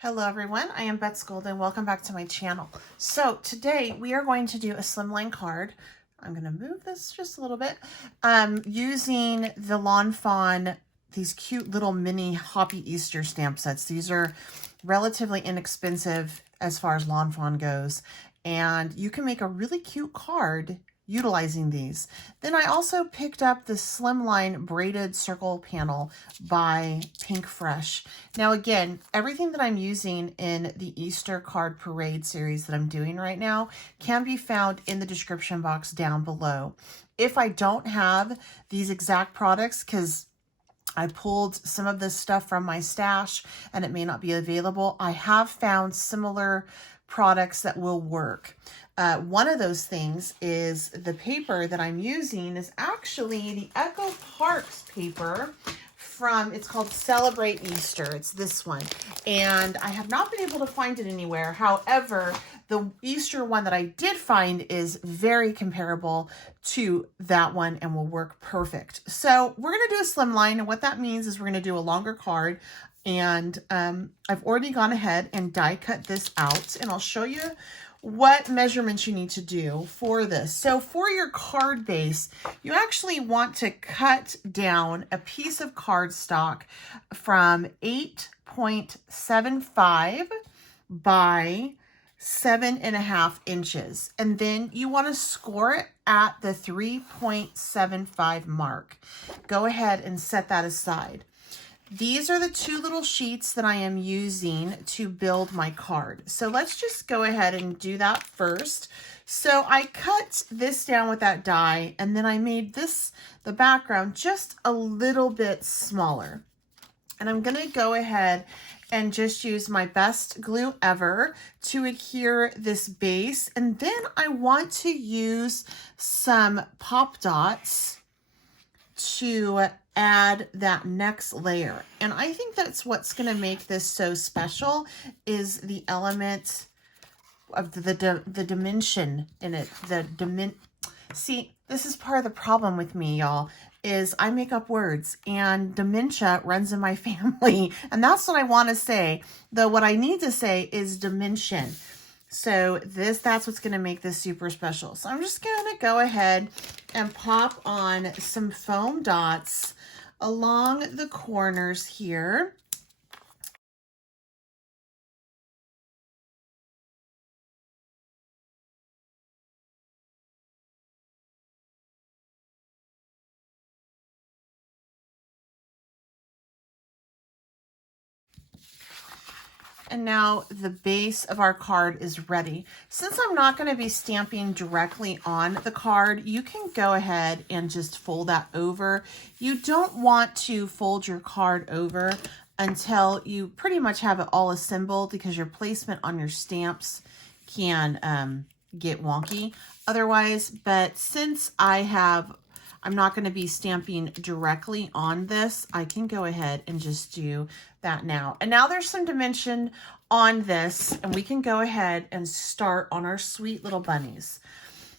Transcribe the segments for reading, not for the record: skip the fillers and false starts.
Hello everyone, I am Bets Gold and welcome back to my channel. So today we are going to do a slimline card. I'm going to move this just a little bit. Using the Lawn Fawn, these cute little mini Hoppy Easter stamp sets. These are relatively inexpensive as far as Lawn Fawn goes. And you can make a really cute card utilizing these. Then I also picked up the Slimline braided circle panel by Pink Fresh. Now again, everything that I'm using in the Easter card parade series that I'm doing right now can be found in the description box down below. If I don't have these exact products, because I pulled some of this stuff from my stash and it may not be available, I have found similar products that will work. One of those things is the paper that I'm using is actually the Echo Parks paper from, it's called Celebrate Easter. It's this one. And I have not been able to find it anywhere. However, the Easter one that I did find is very comparable to that one and will work perfect. So we're going to do a slimline. And what that means is we're going to do a longer card. And I've already gone ahead and die cut this out. And I'll show you what measurements you need to do for this. So for your card base, you actually want to cut down a piece of cardstock from 8.75 by 7.5 inches. And then you want to score it at the 3.75 mark. Go ahead and set that aside. These are the two little sheets that I am using to build my card. So let's just go ahead and do that first. So I cut this down with that die, and then I made this, the background, just a little bit smaller. And I'm gonna go ahead and just use my best glue ever to adhere this base. And then I want to use some pop dots to add that next layer. And I think that's what's going to make this so special is the element of the dimension in it. See, this is part of the problem with me, y'all, is I make up words and dementia runs in my family. And that's what I want to say. Though what I need to say is dimension. So that's what's going to make this super special. So I'm just going to go ahead and pop on some foam dots along the corners here. And now the base of our card is ready. Since I'm not going to be stamping directly on the card, you can go ahead and just fold that over. You don't want to fold your card over until you pretty much have it all assembled, because your placement on your stamps can get wonky otherwise. But since I'm not going to be stamping directly on this, I can go ahead and just do that now. And now there's some dimension on this, and we can go ahead and start on our sweet little bunnies.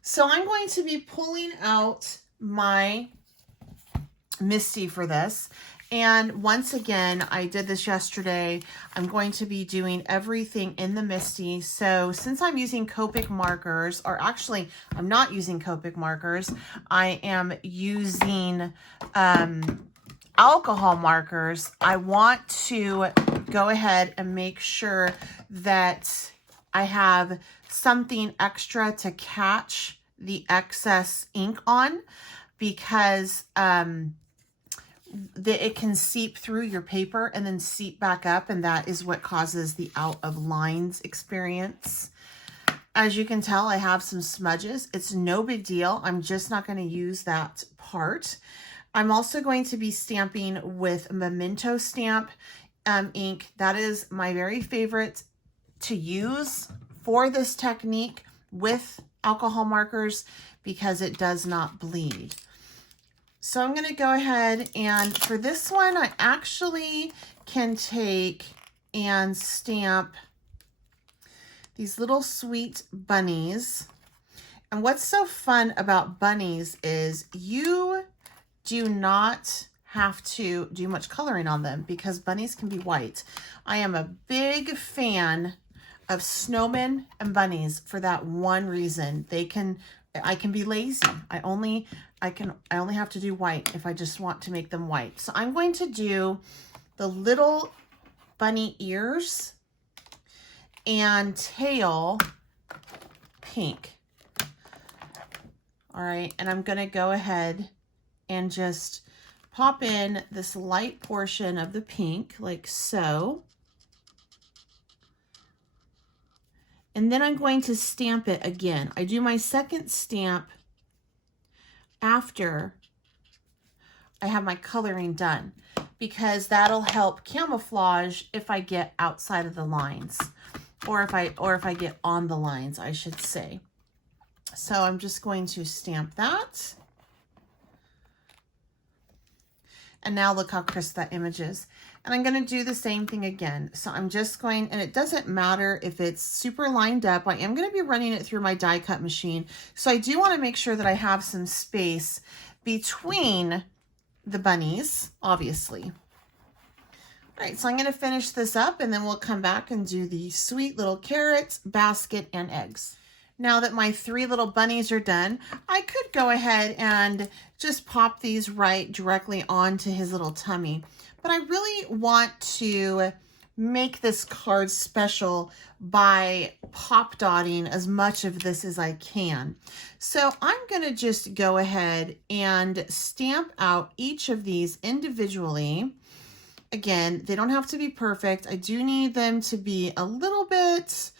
So I'm going to be pulling out my Misty for this. And once again, I did this yesterday. I'm going to be doing everything in the Misty. So since I'm using Copic markers, or actually I'm not using Copic markers, I am using alcohol markers, I want to go ahead and make sure that I have something extra to catch the excess ink on, because it can seep through your paper and then seep back up, and that is what causes the out of lines experience. As you can tell, I have some smudges. It's no big deal. I'm just not going to use that part. I'm also going to be stamping with Memento stamp ink. That is my very favorite to use for this technique with alcohol markers, because it does not bleed. So I'm going to go ahead, and for this one, I actually can take and stamp these little sweet bunnies. And what's so fun about bunnies is you do not have to do much coloring on them because bunnies can be white. I am a big fan of snowmen and bunnies for that one reason. I can be lazy. I only have to do white if I just want to make them white. So I'm going to do the little bunny ears and tail pink. All right, and I'm gonna go ahead and just pop in this light portion of the pink like so. And then I'm going to stamp it again. I do my second stamp after I have my coloring done because that'll help camouflage if I get outside of the lines or if I get on the lines, I should say. So I'm just going to stamp that. And now look how crisp that image is. And I'm going to do the same thing again. So I'm just going, and it doesn't matter if it's super lined up. I am going to be running it through my die cut machine. So I do want to make sure that I have some space between the bunnies, obviously. All right, so I'm going to finish this up and then we'll come back and do the sweet little carrots, basket, and eggs. Now that my 3 little bunnies are done, I could go ahead and just pop these right directly onto his little tummy. But I really want to make this card special by pop dotting as much of this as I can. So I'm going to just go ahead and stamp out each of these individually. Again, they don't have to be perfect. I do need them to be a little bit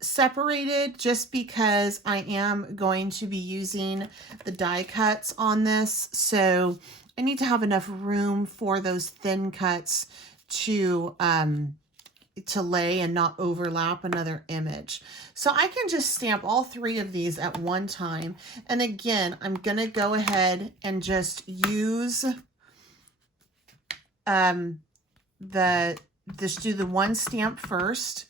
separated just because I am going to be using the die cuts on this. So I need to have enough room for those thin cuts to lay and not overlap another image. So I can just stamp all 3 of these at one time. And again, I'm going to go ahead and just use just do the one stamp first.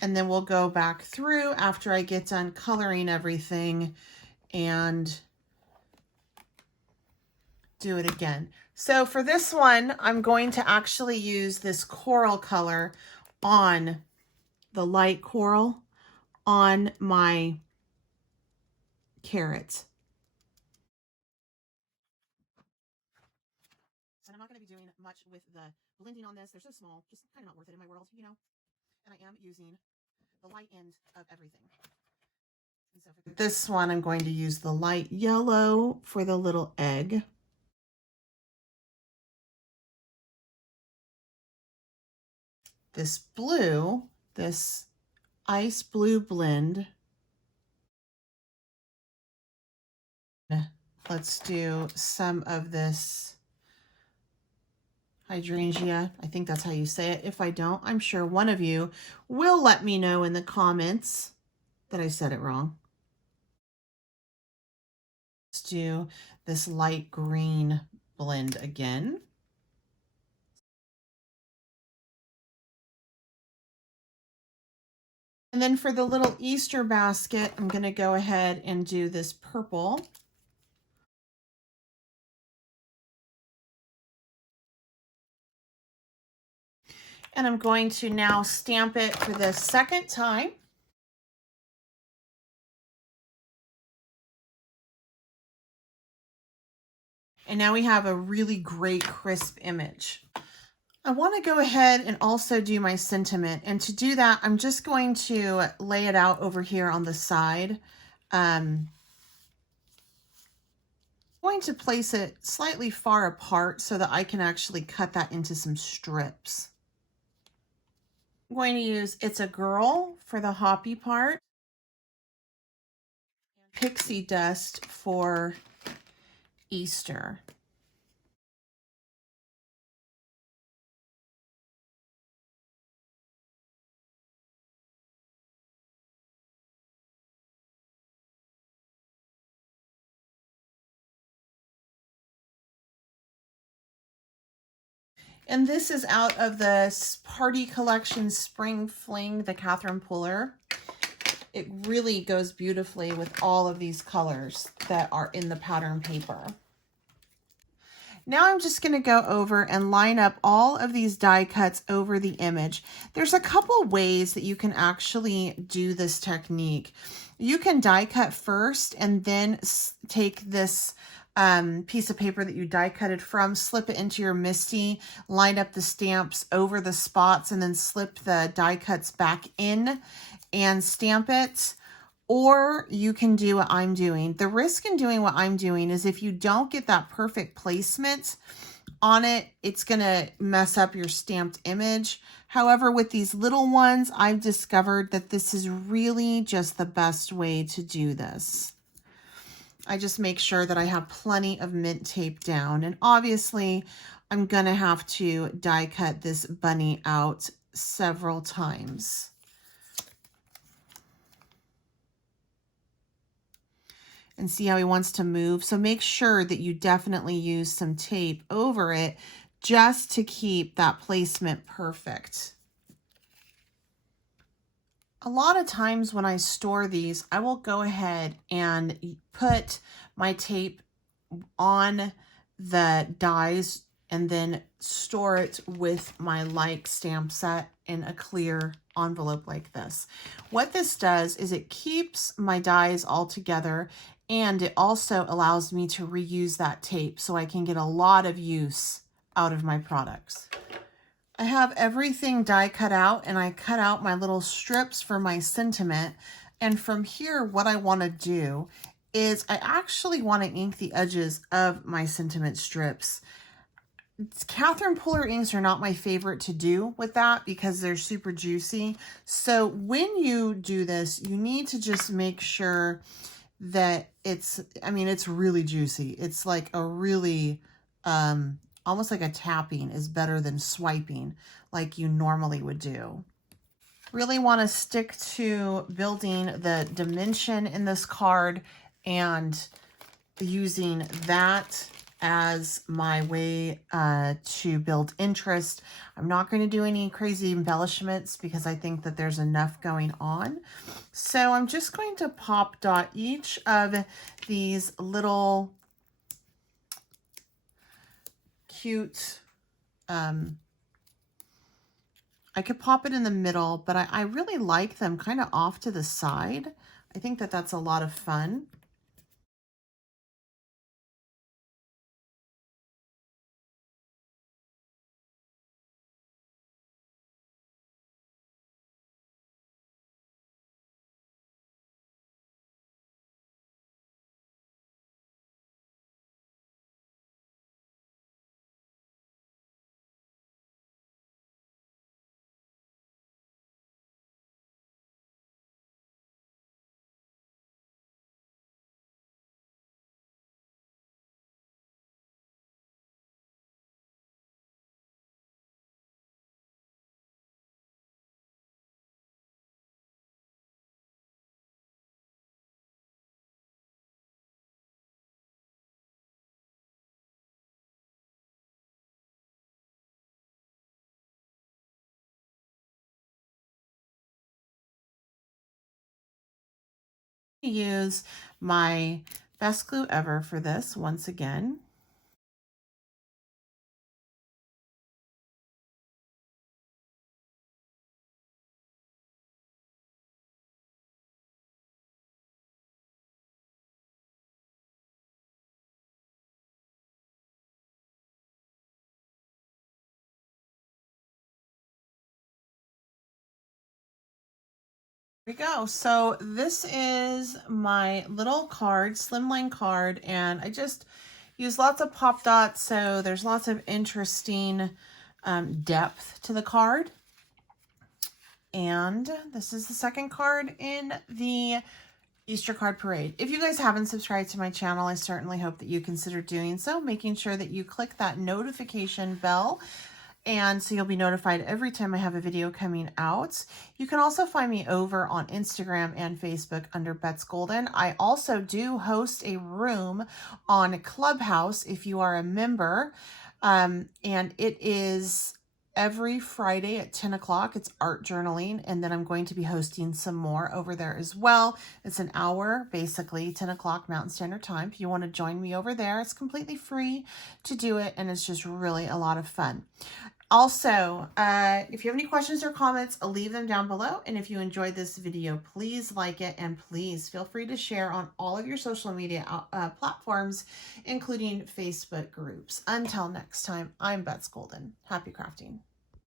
And then we'll go back through after I get done coloring everything and do it again. So for this one, I'm going to actually use this coral color on the light coral on my carrots. And I'm not going to be doing much with the blending on this. They're so small, just kind of not worth it in my world, you know? And I am using the light end of everything. And so for this one, I'm going to use the light yellow for the little egg. This blue, this ice blue blend. Let's do some of this hydrangea. I think that's how you say it. If I don't, I'm sure one of you will let me know in the comments that I said it wrong. Let's do this light green blend again. And then for the little Easter basket, I'm going to go ahead and do this purple. And I'm going to now stamp it for the second time. And now we have a really great crisp image. I want to go ahead and also do my sentiment. And to do that, I'm just going to lay it out over here on the side. I'm going to place it slightly far apart so that I can actually cut that into some strips. I'm going to use It's a Girl for the Hoppy part. Pixie Dust for Easter. And this is out of the Party Collection Spring Fling, the Catherine Puller. It really goes beautifully with all of these colors that are in the pattern paper. Now I'm just going to go over and line up all of these die cuts over the image. There's a couple ways that you can actually do this technique. You can die cut first and then take this piece of paper that you die cutted from, slip it into your MISTI, line up the stamps over the spots, and then slip the die cuts back in and stamp it. Or you can do what I'm doing. The risk in doing what I'm doing is if you don't get that perfect placement on it, it's going to mess up your stamped image. However, with these little ones, I've discovered that this is really just the best way to do this. I just make sure that I have plenty of mint tape down. And obviously, I'm going to have to die cut this bunny out several times. And see how he wants to move. So make sure that you definitely use some tape over it just to keep that placement perfect. A lot of times when I store these, I will go ahead and put my tape on the dies and then store it with my like stamp set in a clear envelope like this. What this does is it keeps my dies all together, and it also allows me to reuse that tape so I can get a lot of use out of my products. I have everything die cut out, and I cut out my little strips for my sentiment. And from here, what I want to do is I actually want to ink the edges of my sentiment strips. Catherine Puller inks are not my favorite to do with that because they're super juicy. So when you do this, you need to just make sure that it's really juicy. It's like a really, almost like a tapping is better than swiping like you normally would do. Really want to stick to building the dimension in this card and using that as my way to build interest. I'm not going to do any crazy embellishments because I think that there's enough going on. So I'm just going to pop dot each of these little cute, I could pop it in the middle, but I really like them kind of off to the side. I think that that's a lot of fun. Use my best glue ever for this once again. Here we go. So this is my little card, Slimline card, and I just use lots of pop dots, so there's lots of interesting depth to the card. And this is the second card in the Easter card parade. If you guys haven't subscribed to my channel, I certainly hope that you consider doing so, making sure that you click that notification bell, and so you'll be notified every time I have a video coming out. You can also find me over on Instagram and Facebook under Bets Golden. I also do host a room on Clubhouse if you are a member, and it is every Friday at 10 o'clock. It's art journaling, and then I'm going to be hosting some more over there as well. It's an hour, basically, 10 o'clock Mountain Standard Time. If you want to join me over there, it's completely free to do it, and it's just really a lot of fun. Also, if you have any questions or comments, leave them down below. And if you enjoyed this video, please like it, and please feel free to share on all of your social media platforms, including Facebook groups. Until next time, I'm Betsy Golden. Happy crafting.